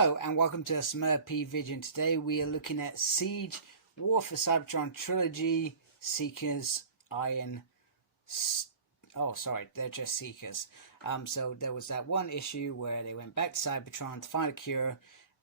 Hello and welcome to a Smurp Vision. Today we are looking at Siege, War for Cybertron Trilogy, Seekers, Iron... Oh, sorry, they're just Seekers. So there was that one issue where they went back to Cybertron to find a cure,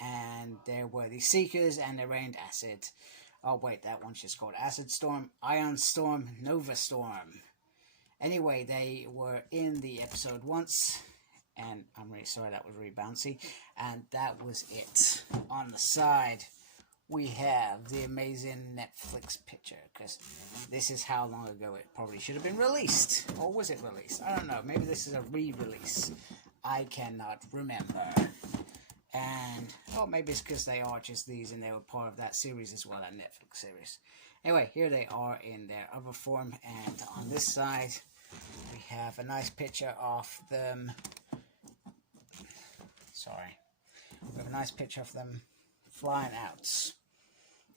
and there were the Seekers and they rained acid. Oh wait, that one's just called Acid Storm, Iron Storm, Nova Storm. Anyway, they were in the episode once, and I'm really sorry that was really bouncy, and that was it. On the side, we have the amazing Netflix picture, because this is how long ago it probably should have been released. Or was it released? I don't know. Maybe this is a re-release. I cannot remember. And, oh, maybe it's because they are just these and they were part of that series as well, that Netflix series. Anyway, here they are in their other form, and on this side, we have a nice picture of them. Sorry. We have a nice picture of them flying out.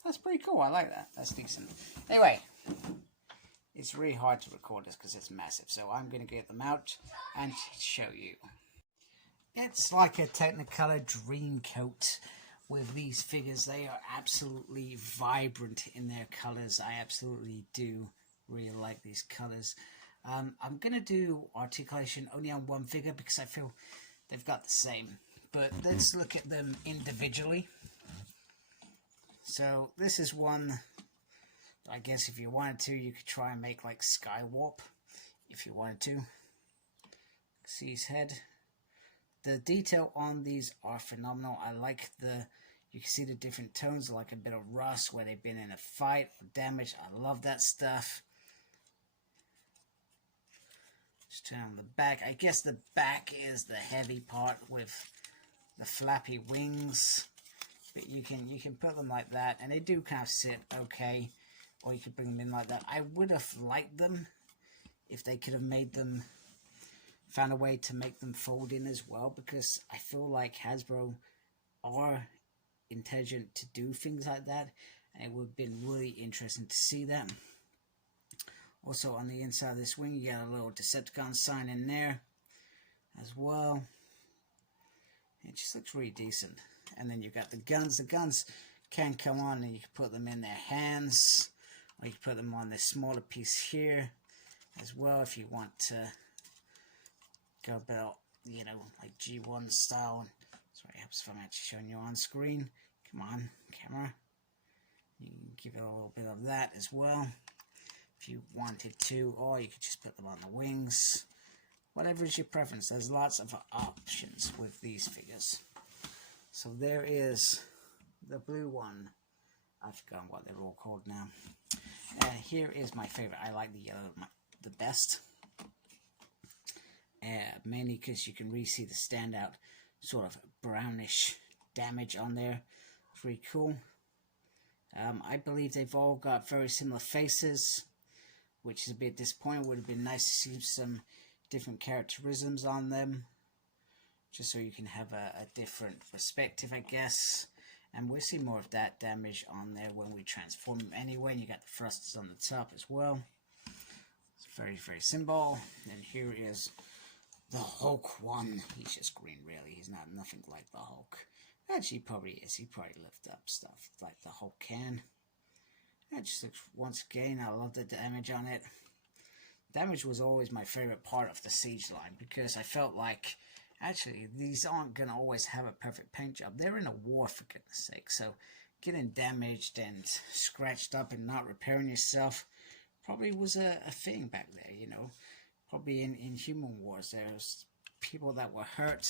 That's pretty cool. I like that. That's decent. Anyway, it's really hard to record this because it's massive. So I'm going to get them out and show you. It's like a Technicolor dream coat with these figures. They are absolutely vibrant in their colors. I absolutely do really like these colors. I'm going to do articulation only on one figure because I feel they've got the same. But let's look at them individually. So this is one, I guess if you wanted to, you could try and make like Skywarp, if you wanted to. See his head. The detail on these are phenomenal. I like you can see the different tones, like a bit of rust where they've been in a fight or damage. I love that stuff. Just turn on the back. I guess the back is the heavy part with the flappy wings. But you can put them like that, and they do kind of sit okay, or you could bring them in like that. I would have liked them if they could have made them, found a way to make them fold in as well, because I feel like Hasbro are intelligent to do things like that, and it would have been really interesting to see them. Also on the inside of this wing, you got a little Decepticon sign in there as well. It just looks really decent. And then you've got the guns. The guns can come on and you can put them in their hands, or you can put them on this smaller piece here as well if you want to go about, you know, like G1 style. Sorry, it helps if I'm actually showing you on screen. Come on, camera. You can give it a little bit of that as well if you wanted to, or you could just put them on the wings. Whatever is your preference. There's lots of options with these figures. So there is the blue one. I've forgotten what they're all called now. Here is my favorite. I like the yellow the best. Mainly because you can really see the standout sort of brownish damage on there. It's really cool. I believe they've all got very similar faces, which is a bit disappointing. Would have been nice to see some different characterisms on them, just so you can have a different perspective, I guess. And we'll see more of that damage on there when we transform them anyway. And you got the thrusters on the top as well. It's very, very simple. And here is the Hulk one. He's just green, really. He's not nothing like the Hulk. Actually, he probably is. He probably lifts up stuff like the Hulk can. It just looks, once again, I love the damage on it. Damage was always my favorite part of the Siege line, because I felt like, actually, these aren't going to always have a perfect paint job. They're in a war, for goodness sake. So getting damaged and scratched up and not repairing yourself probably was a thing back there, you know. Probably in human wars, there's people that were hurt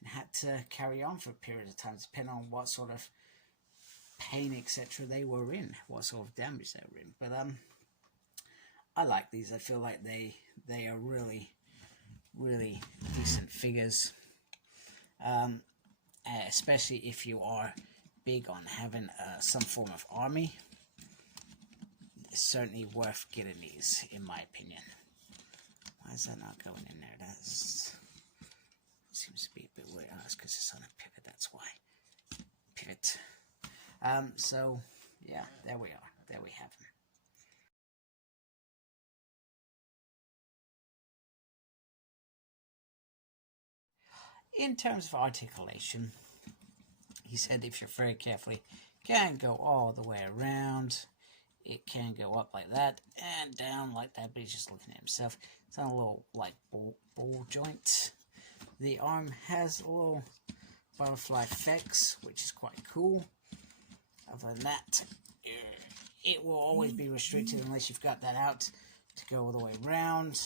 and had to carry on for a period of time, depending on what sort of pain, etc. they were in, what sort of damage they were in. But I like these. I feel like they are really, really decent figures, especially if you are big on having some form of army. It's certainly worth getting these, in my opinion. Why is that not going in there? That seems to be a bit weird. Oh, it's because it's on a pivot, that's why. Pivot. So, yeah, there we are. There we have them. In terms of articulation, he said if you're very carefully, can go all the way around. It can go up like that and down like that, but he's just looking at himself. It's on a little like ball joint. The arm has a little butterfly effects, which is quite cool. Other than that, it will always be restricted unless you've got that out to go all the way around.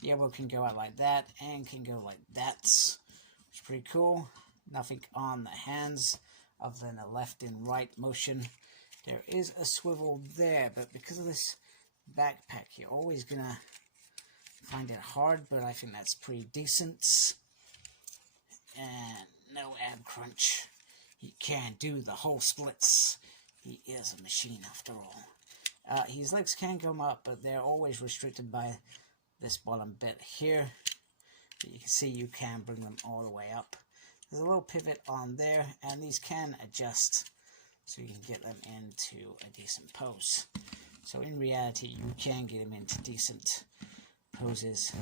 The elbow can go out like that and can go like that, which is pretty cool. Nothing on the hands other than a left and right motion. There is a swivel there, but because of this backpack, you're always gonna find it hard, but I think that's pretty decent. And no ab crunch. He can do the whole splits. He is a machine after all. His legs can come up, but they're always restricted by this bottom bit here. But you can see you can bring them all the way up. There's a little pivot on there, and these can adjust so you can get them into a decent pose. So in reality, you can get them into decent poses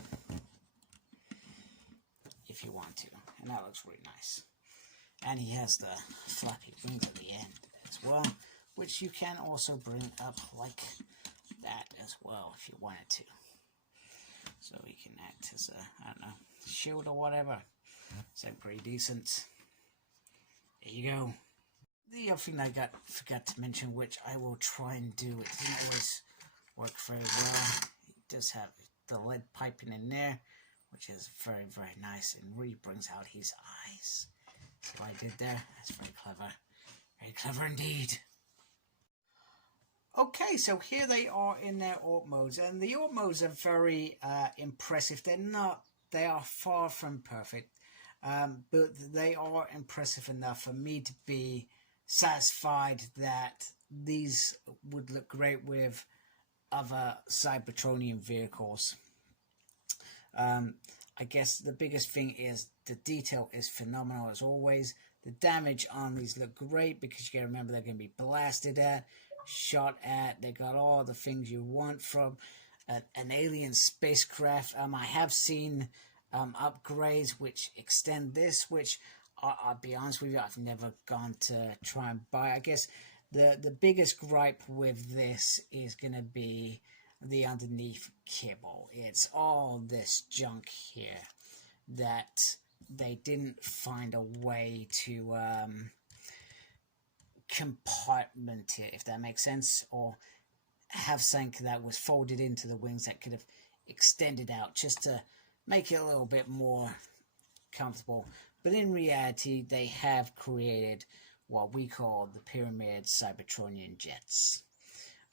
if you want to, and that looks really nice. And he has the flappy wings at the end as well, which you can also bring up like that as well if you wanted to. So he can act as a, I don't know, shield or whatever. So pretty decent. There you go. The other thing I forgot to mention, which I will try and do, it doesn't always work very well. It does have the lead piping in there, which is very, very nice and really brings out his eyes. So what I did there, that's very clever indeed. Okay, so here they are in their AUT modes, and the AUT modes are very impressive. They are far from perfect, but they are impressive enough for me to be satisfied that these would look great with other Cybertronian vehicles. I guess the biggest thing is the detail is phenomenal as always. The damage on these look great because you gotta remember they're gonna be blasted at, shot at. They got all the things you want from an alien spacecraft. I have seen upgrades which extend this, which I'll be honest with you, I've never gone to try and buy. I guess the biggest gripe with this is gonna be the underneath kibble. It's all this junk here that they didn't find a way to compartment it, if that makes sense, or have something that was folded into the wings that could have extended out just to make it a little bit more comfortable. But in reality, they have created what we call the Pyramid Cybertronian jets,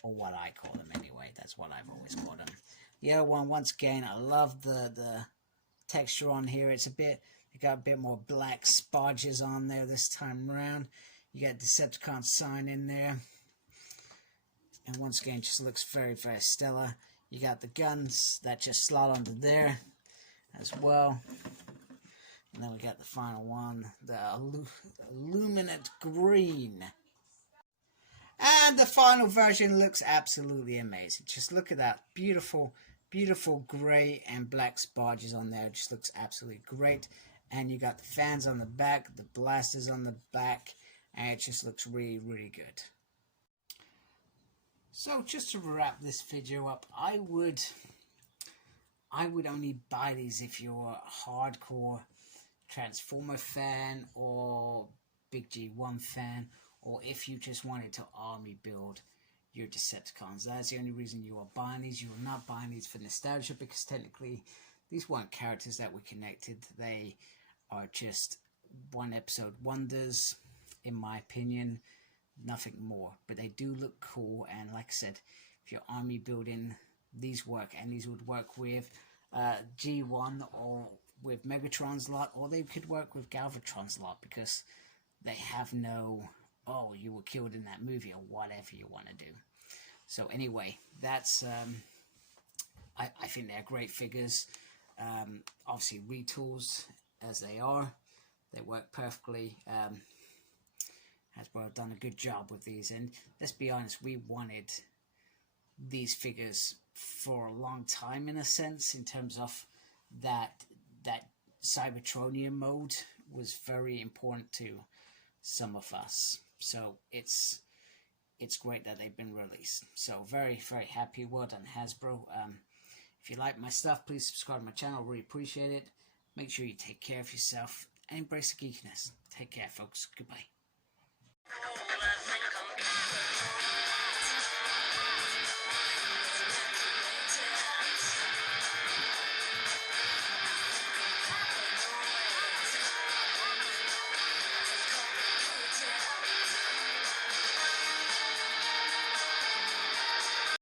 or what I call them anyway. That's what I've always called them. The other one, once again, I love the texture on here. It's a bit, you got a bit more black sparges on there this time around. You got Decepticon sign in there, and once again, just looks very, very stellar. You got the guns that just slot onto there as well. And then we got the final one, the Illuminate Green. And the final version looks absolutely amazing. Just look at that beautiful, beautiful grey and black sparges on there. It just looks absolutely great. And you got the fans on the back, the blasters on the back, and it just looks really, really good. So just to wrap this video up, I would only buy these if you're a hardcore Transformer fan or Big G1 fan, or if you just wanted to army build your Decepticons. That's the only reason you are buying these. You are not buying these for nostalgia, because technically these weren't characters that were connected. They are just one episode wonders, in my opinion, nothing more. But they do look cool, and like I said, if you're army building, these work, and these would work with G1 or with Megatron's lot, or they could work with Galvatron's lot, because they have no, oh, you were killed in that movie, or whatever you want to do. So anyway, that's I think they're great figures. Obviously retools as they are, they work perfectly. Hasbro have done a good job with these, and let's be honest, we wanted these figures for a long time, in a sense, in terms of that Cybertronian mode was very important to some of us. So it's great that they've been released. So very, very happy. Well done, Hasbro. If you like my stuff, please subscribe to my channel. Really appreciate it. Make sure you take care of yourself and embrace the geekiness. Take care, folks. Goodbye.